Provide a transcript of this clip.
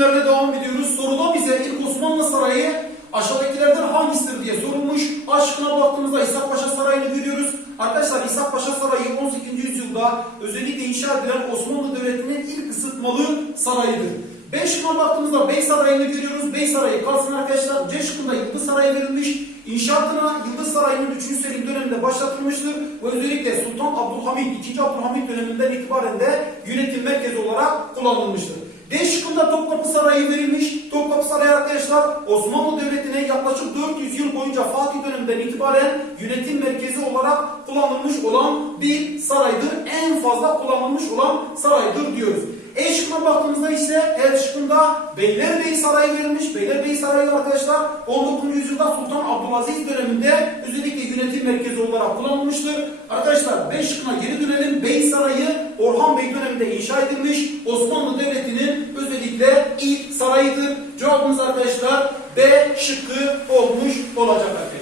çözümlerine devam ediyoruz. Soruda bize ilk Osmanlı Sarayı aşağıdakilerden hangisidir diye sorulmuş. Aşkına baktığımızda İshak Paşa Sarayı'nı görüyoruz. Arkadaşlar İshak Paşa Sarayı 18. yüzyılda özellikle inşa edilen Osmanlı Devleti'nin ilk ısıtmalı sarayıdır. B şıkkına baktığımızda Bey Sarayı'nı görüyoruz. Bey Sarayı kalsın arkadaşlar. C şıkkında Yıldız Sarayı verilmiş. İnşaatına Yıldız Sarayı'nın 3. Selim döneminde başlatılmıştır ve özellikle Sultan Abdülhamit 2. Abdülhamit döneminden itibaren de yönetim merkezi olarak kullanılmıştır. D Topkapı Sarayı verilmiş. Topkapı Sarayı arkadaşlar Osmanlı Devleti'ne yaklaşık 400 yıl boyunca Fatih döneminden itibaren yönetim merkezi olarak kullanılmış olan bir saraydır. En fazla kullanılmış olan saraydır diyoruz. E şıkkına baktığımızda ise E şıkkında Beylerbeyi Sarayı verilmiş. Beylerbeyi Sarayı arkadaşlar 19. yüzyılda Sultan Abdülaziz döneminde özellikle yönetim merkezi olarak kullanılmıştır. Arkadaşlar B şıkkına geri dönelim. Bey Sarayı Orhan Bey döneminde inşa edilmiş. Osmanlı Devleti'nin özellikle ilk sarayıdır. Cevabımız arkadaşlar B şıkkı olmuş olacak arkadaşlar.